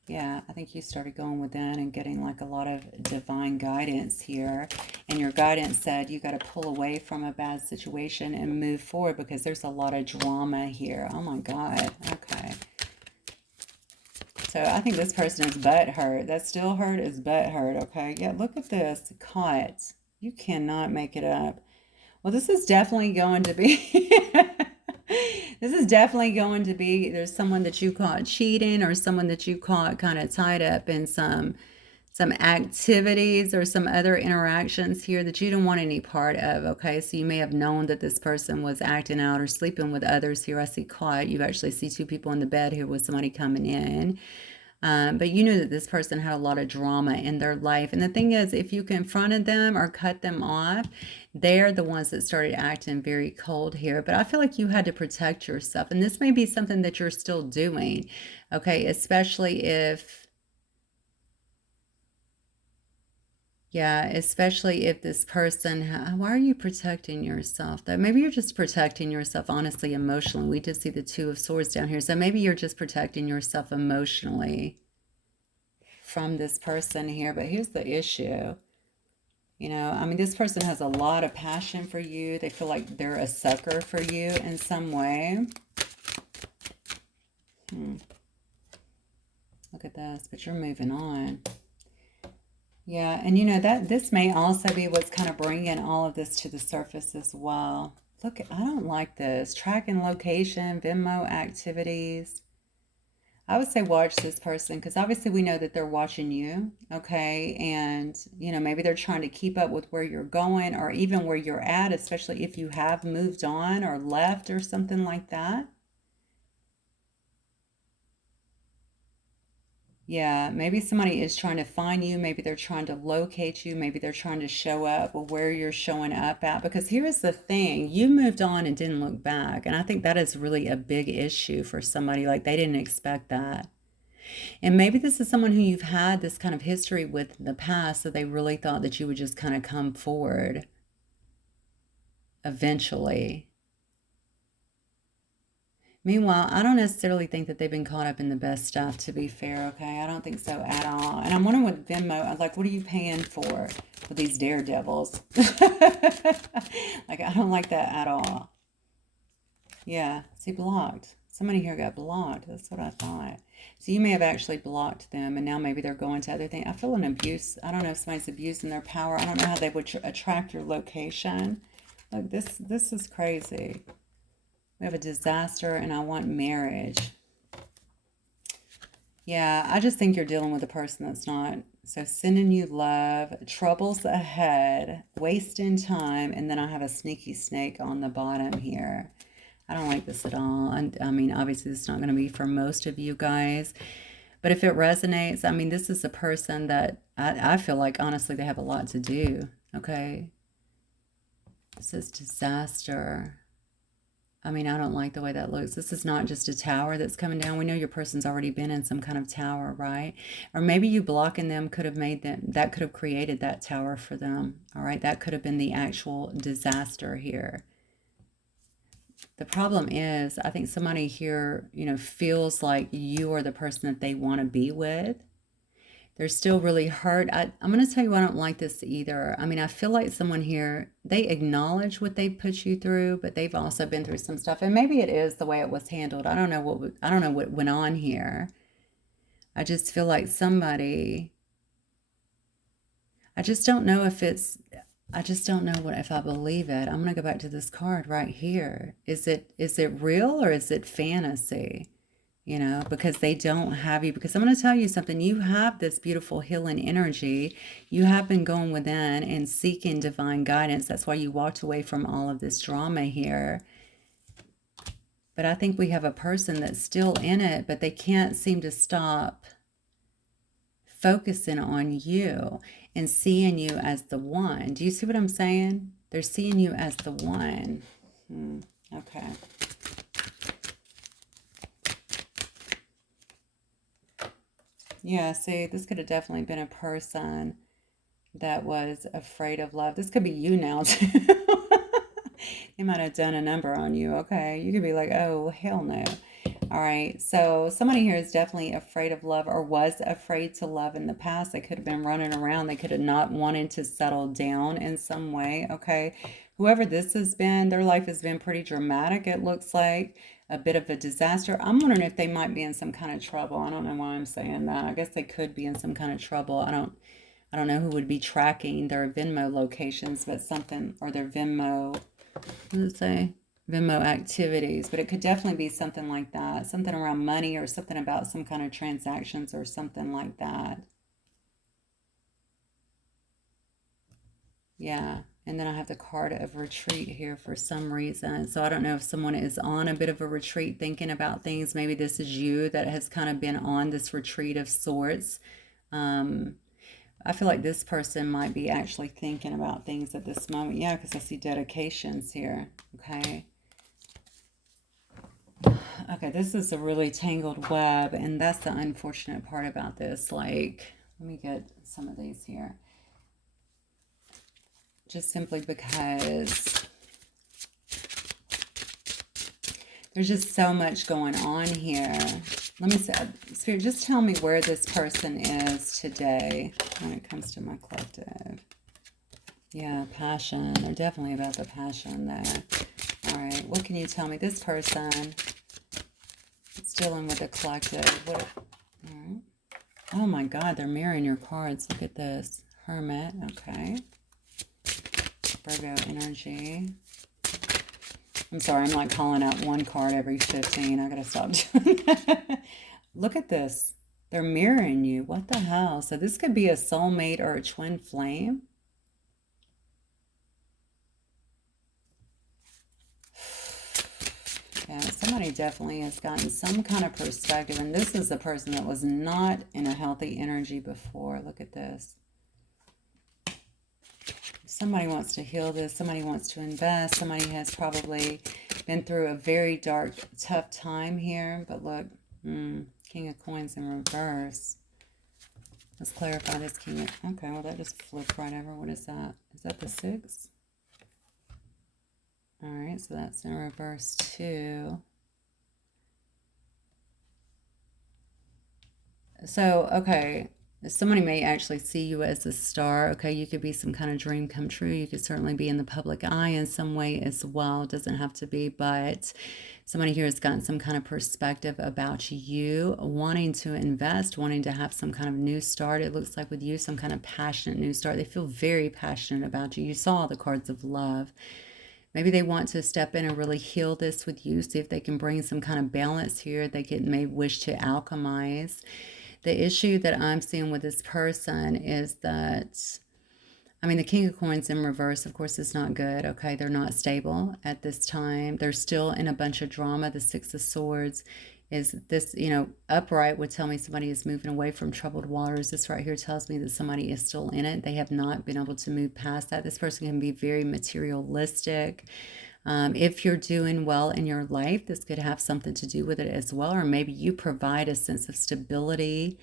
Yeah, I think you started going within and getting like a lot of divine guidance here. And your guidance said you got to pull away from a bad situation and move forward because there's a lot of drama here. Oh my God. Okay. So I think this person is butt hurt. That still hurt is butt hurt. Okay. Yeah, look at this. Caught. You cannot make it up. Well, this is definitely going to be this is definitely going to be there's someone that you caught cheating or someone that you caught kind of tied up in some activities or some other interactions here that you don't want any part of, okay? So you may have known that this person was acting out or sleeping with others here. I see caught. You actually see two people in the bed here with somebody coming in. But you knew that this person had a lot of drama in their life. And the thing is, if you confronted them or cut them off, they're the ones that started acting very cold here. But I feel like you had to protect yourself. And this may be something that you're still doing, okay? Especially if, yeah, especially if this person, why are you protecting yourself though? Maybe you're just protecting yourself, honestly, emotionally. We just see the Two of Swords down here. So maybe you're just protecting yourself emotionally from this person here. But here's the issue. You know, I mean, this person has a lot of passion for you. They feel like they're a sucker for you in some way. Look at this, but you're moving on. Yeah, and you know that this may also be what's kind of bringing all of this to the surface as well. Look, I don't like this. Tracking location, Venmo activities. I would say watch this person because obviously we know that they're watching you, okay? And, you know, maybe they're trying to keep up with where you're going or even where you're at, especially if you have moved on or left or something like that. Yeah, maybe somebody is trying to find you. Maybe they're trying to locate you. Maybe they're trying to show up where you're showing up at. Because here's the thing, you moved on and didn't look back. And I think that is really a big issue for somebody. Like they didn't expect that. And maybe this is someone who you've had this kind of history with in the past, so they really thought that you would just kind of come forward eventually. Meanwhile, I don't necessarily think that they've been caught up in the best stuff, to be fair, okay? I don't think so at all. And I'm wondering with Venmo, like, what are you paying for with these daredevils? Like, I don't like that at all. Yeah, see, blocked. Somebody here got blocked. That's what I thought. So you may have actually blocked them, and now maybe they're going to other things. I feel an abuse. I don't know if somebody's abusing their power. I don't know how they would attract your location. Look, this is crazy. We have a disaster, and I want marriage. Yeah, I just think you're dealing with a person that's not. So sending you love, troubles ahead, wasting time, and then I have a sneaky snake on the bottom here. I don't like this at all. And I mean, obviously, it's not going to be for most of you guys. But if it resonates, I mean, this is a person that I feel like, honestly, they have a lot to do. Okay. This is disaster. I mean, I don't like the way that looks. This is not just a tower that's coming down. We know your person's already been in some kind of tower, right? Or maybe you blocking them could have made them, that could have created that tower for them. All right. That could have been the actual disaster here. The problem is, I think somebody here, you know, feels like you are the person that they want to be with. They're still really hurt. I'm going to tell you, I don't like this either. I mean, I feel like someone here, they acknowledge what they put you through, but they've also been through some stuff. And maybe it is the way it was handled. I don't know what went on here. I just feel like somebody, I just don't know if it's, I just don't know what if I believe it. I'm going to go back to this card right here. Is it real or is it fantasy? you know, because they don't have you. Because I'm going to tell you something. You have this beautiful healing energy. You have been going within and seeking divine guidance. That's why you walked away from all of this drama here. But I think we have a person that's still in it, but they can't seem to stop focusing on you and seeing you as the one. Do you see what I'm saying? They're seeing you as the one. Okay. Yeah, see, this could have definitely been a person that was afraid of love. This could be you now, too. They might have done a number on you, okay? You could be like, oh, hell no. All right, so somebody here is definitely afraid of love or was afraid to love in the past. They could have been running around. They could have not wanted to settle down in some way, okay? Whoever this has been, their life has been pretty dramatic, it looks like. A bit of a disaster. I'm wondering if they might be in some kind of trouble. I don't know why I'm saying that. I guess they could be in some kind of trouble. I don't know who would be tracking their Venmo locations, but something, or their Venmo, what does it say? Venmo activities, but it could definitely be something like that. Something around money or something about some kind of transactions or something like that. Yeah. And then I have the card of retreat here for some reason. So I don't know if someone is on a bit of a retreat thinking about things. Maybe this is you that has kind of been on this retreat of sorts. I feel like this person might be actually thinking about things at this moment. Yeah, because I see dedications here. Okay. Okay, this is a really tangled web, and that's the unfortunate part about this. Like, let me get some of these here. Just simply because there's just so much going on here. Let me say, Spirit, just tell me where this person is today when it comes to my collective. Yeah, passion. They're definitely about the passion there. All right, what can you tell me? This person is dealing with the collective. What? All right. Oh my God, they're mirroring your cards. Look at this. Hermit, okay. Virgo energy. I'm sorry, I'm like calling out one card every 15. I gotta stop doing that. Look at this. They're mirroring you. What the hell? So this could be a soulmate or a twin flame. Yeah, somebody definitely has gotten some kind of perspective. And this is a person that was not in a healthy energy before. Look at this. Somebody wants to heal this. Somebody wants to invest. Somebody has probably been through a very dark, tough time here. But look, King of Coins in reverse. Let's clarify this King of... Okay, well, that just flipped right over. What is that? Is that the 6? All right, so that's in reverse too. So, okay, somebody may actually see you as a star. Okay, you could be some kind of dream come true. You could certainly be in the public eye in some way as well. It doesn't have to be, but somebody here has gotten some kind of perspective about you, wanting to invest, wanting to have some kind of new start. It looks like with you, some kind of passionate new start. They feel very passionate about you. You saw the cards of love. Maybe they want to step in and really heal this with you, see if they can bring some kind of balance here. They could maybe wish to alchemize. The issue that I'm seeing with this person is that, I mean, the King of Coins in reverse, of course, is not good. Okay, they're not stable at this time. They're still in a bunch of drama. The 6 of Swords is this, you know, upright would tell me somebody is moving away from troubled waters. This right here tells me that somebody is still in it. They have not been able to move past that. This person can be very materialistic. If you're doing well in your life, this could have something to do with it as well. Or maybe you provide a sense of stability.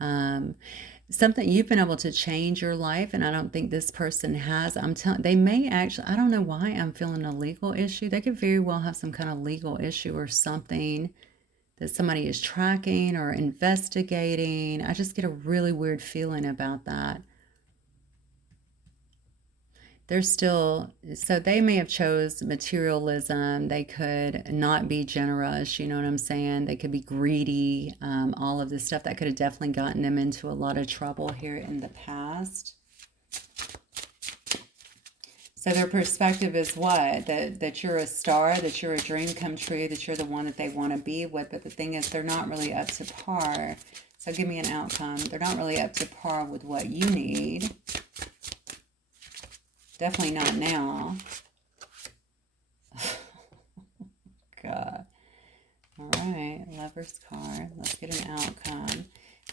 Something you've been able to change your life, and I don't think this person has. I'm telling, they may actually, I don't know why I'm feeling a legal issue. They could very well have some kind of legal issue or something that somebody is tracking or investigating. I just get a really weird feeling about that. They're still, so they may have chose materialism. They could not be generous, you know what I'm saying? They could be greedy. All of this stuff that could have definitely gotten them into a lot of trouble here in the past. So their perspective is what? That you're a star, that you're a dream come true, that you're the one that they want to be with. But the thing is, they're not really up to par. So give me an outcome. They're not really up to par with what you need. Definitely not now. God. All right, Lover's card. Let's get an outcome.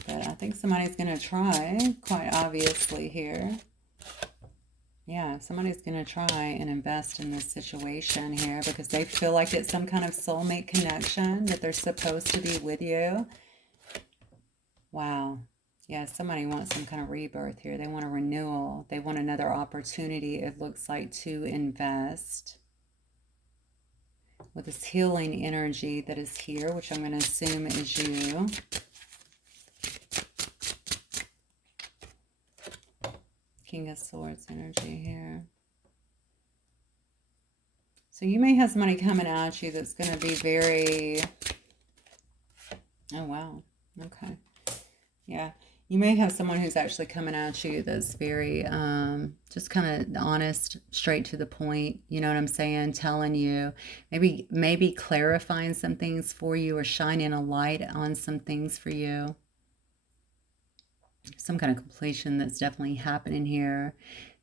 But I think somebody's going to try, quite obviously here. Yeah, somebody's going to try and invest in this situation here because they feel like it's some kind of soulmate connection, that they're supposed to be with you. Wow. Yeah, somebody wants some kind of rebirth here. They want a renewal. They want another opportunity, it looks like, to invest. With this healing energy that is here, which I'm going to assume is you. King of Swords energy here. So you may have somebody coming at you that's going to be very... Oh, wow. Okay. Yeah. You may have someone who's actually coming at you that's very just kind of honest, straight to the point. You know what I'm saying? Telling you, maybe clarifying some things for you or shining a light on some things for you. Some kind of completion that's definitely happening here.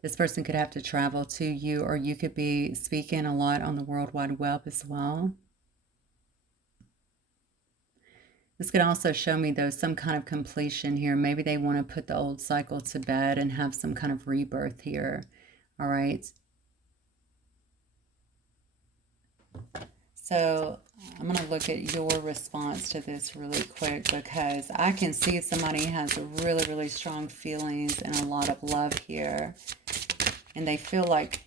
This person could have to travel to you, or you could be speaking a lot on the World Wide Web as well. This could also show me, though, some kind of completion here. Maybe they want to put the old cycle to bed and have some kind of rebirth here. All right. So I'm going to look at your response to this really quick, because I can see somebody has really, really strong feelings and a lot of love here. And they feel like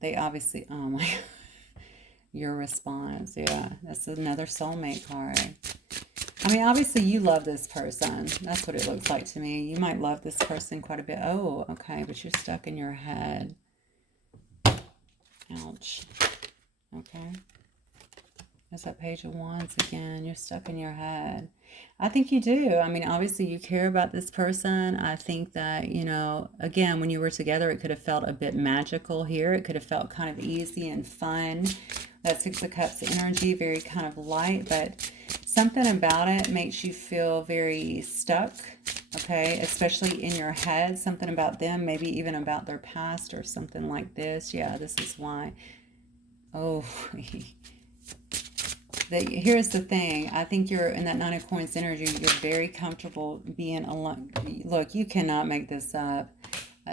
they obviously, oh my, your response. Yeah, that's another soulmate card. I mean, obviously you love this person. That's what it looks like to me. You might love this person quite a bit. Oh, okay, but you're stuck in your head. Ouch. Okay. There's that Page of Wands again. You're stuck in your head. I think you do. I mean, obviously you care about this person. I think that, you know, again, when you were together, it could have felt a bit magical here. It could have felt kind of easy and fun. That Six of Cups energy, very kind of light, but something about it makes you feel very stuck, okay? Especially in your head. Something about them, maybe even about their past or something like this. Yeah, this is why. Oh, here's the thing. I think you're in that Nine of Coins energy. You're very comfortable being alone. Look, you cannot make this up.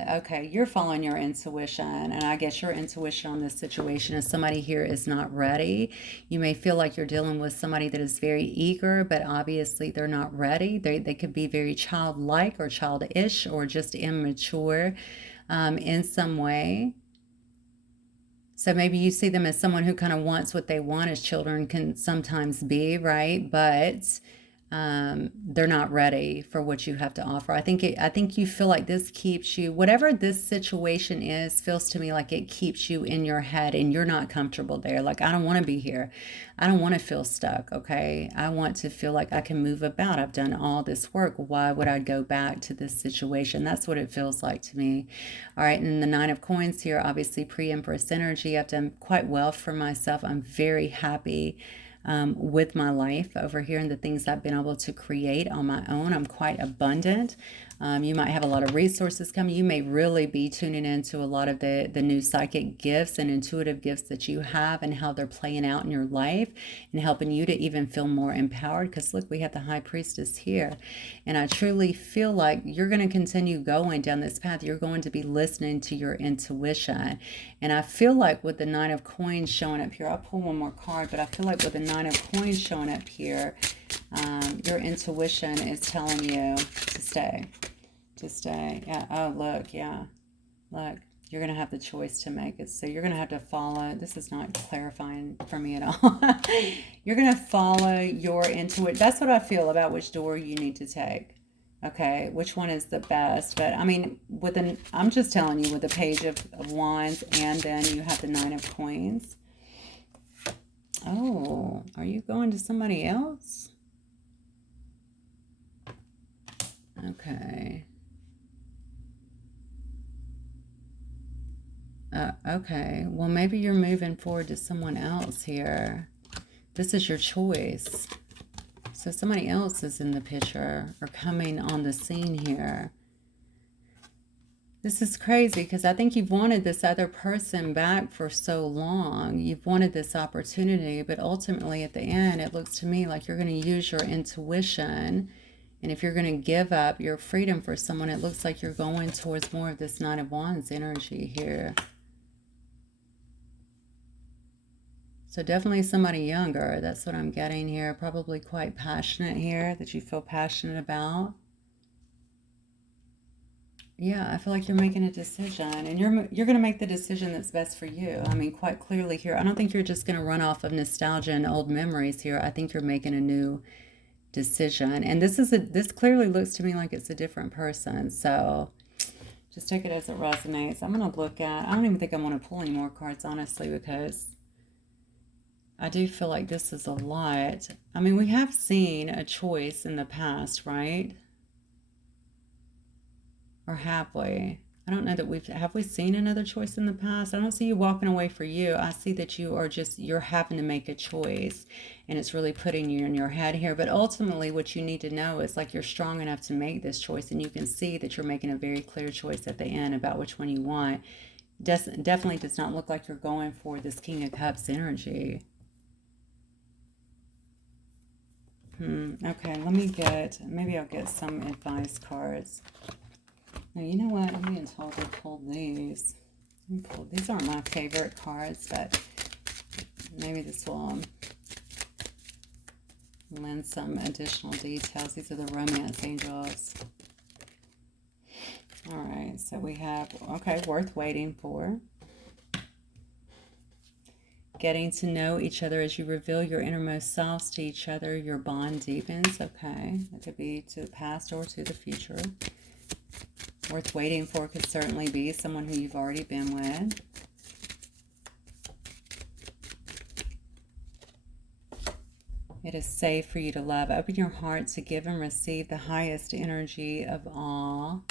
Okay, you're following your intuition, and I guess your intuition on this situation is somebody here is not ready. You may feel like you're dealing with somebody that is very eager, but obviously they're not ready. They could be very childlike or childish or just immature in some way. So maybe you see them as someone who kind of wants what they want, as children can sometimes be, right? But they're not ready for what you have to offer. I think you feel like this keeps you, whatever this situation is, feels to me like it keeps you in your head and you're not comfortable there. Like, I don't want to be here. I don't want to feel stuck, okay? I want to feel like I can move about. I've done all this work. Why would I go back to this situation? That's what it feels like to me. All right, and the Nine of Coins here, obviously pre-Empress energy. I've done quite well for myself. I'm very happy with my life over here and the things I've been able to create on my own. I'm quite abundant. You might have a lot of resources coming. You may really be tuning into a lot of the new psychic gifts and intuitive gifts that you have and how they're playing out in your life and helping you to even feel more empowered. Because look, we have the High Priestess here. And I truly feel like you're going to continue going down this path. You're going to be listening to your intuition. And I feel like with the Nine of Coins showing up here, I'll pull one more card, but I feel like with the Nine of Coins showing up here, your intuition is telling you to stay. To stay. Yeah. Oh, look. Yeah. Look. You're going to have the choice to make it. So you're going to have to follow. This is not clarifying for me at all. You're going to follow your intuition. That's what I feel about which door you need to take. Okay. Which one is the best? But I mean, I'm just telling you with the Page of Wands, and then you have the Nine of Coins. Oh, are you going to somebody else? Okay. Okay. Well, maybe you're moving forward to someone else here. This is your choice. So somebody else is in the picture or coming on the scene here. This is crazy because I think you've wanted this other person back for so long. You've wanted this opportunity, but ultimately at the end, it looks to me like you're going to use your intuition. And if you're going to give up your freedom for someone, it looks like you're going towards more of this Knight of Wands energy here. So definitely somebody younger. That's what I'm getting here. Probably quite passionate here, that you feel passionate about. Yeah, I feel like you're making a decision, and you're going to make the decision that's best for you. I mean, quite clearly here. I don't think you're just going to run off of nostalgia and old memories here. I think you're making a new decision, and this clearly looks to me like it's a different person. So just take it as it resonates. I'm going to look at. I don't even think I want to pull any more cards, honestly, because I do feel like this is a lot. I mean, we have seen a choice in the past, right? Or have we? I don't know that have we seen another choice in the past? I don't see you walking away for you. I see that you're having to make a choice, and it's really putting you in your head here. But ultimately what you need to know is like you're strong enough to make this choice, and you can see that you're making a very clear choice at the end about which one you want. Definitely does not look like you're going for this King of Cups energy. Okay, maybe I'll get some advice cards. Now, you know what? I'm being told to pull these. These aren't my favorite cards, but maybe this will lend some additional details. These are the Romance Angels. All right, so we have, okay, worth waiting for. Getting to know each other as you reveal your innermost selves to each other, your bond deepens. Okay, it could be to the past or to the future. Worth waiting for could certainly be someone who you've already been with. It is safe for you to love. Open your heart to give and receive the highest energy of all.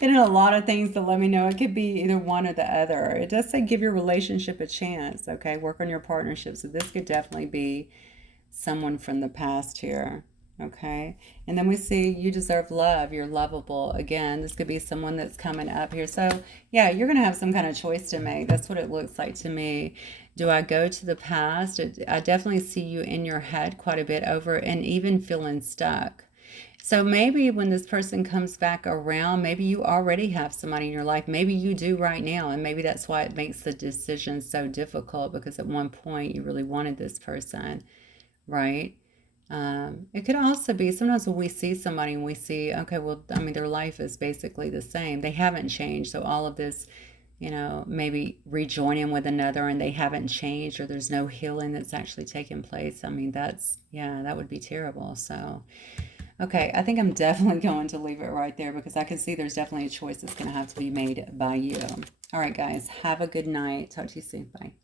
Getting a lot of things to let me know. It could be either one or the other. It does say give your relationship a chance, okay? Work on your partnership. So this could definitely be someone from the past here, okay? And then we see you deserve love. You're lovable. Again, this could be someone that's coming up here. So, yeah, you're going to have some kind of choice to make. That's what it looks like to me. Do I go to the past? I definitely see you in your head quite a bit over and even feeling stuck. So maybe when this person comes back around, maybe you already have somebody in your life. Maybe you do right now. And maybe that's why it makes the decision so difficult, because at one point you really wanted this person, right? It could also be sometimes when we see somebody and we see, okay, well, I mean, their life is basically the same. They haven't changed. So all of this, maybe rejoining with another and they haven't changed, or there's no healing that's actually taken place. I mean, that would be terrible. So, okay, I think I'm definitely going to leave it right there because I can see there's definitely a choice that's going to have to be made by you. All right, guys, have a good night. Talk to you soon. Bye.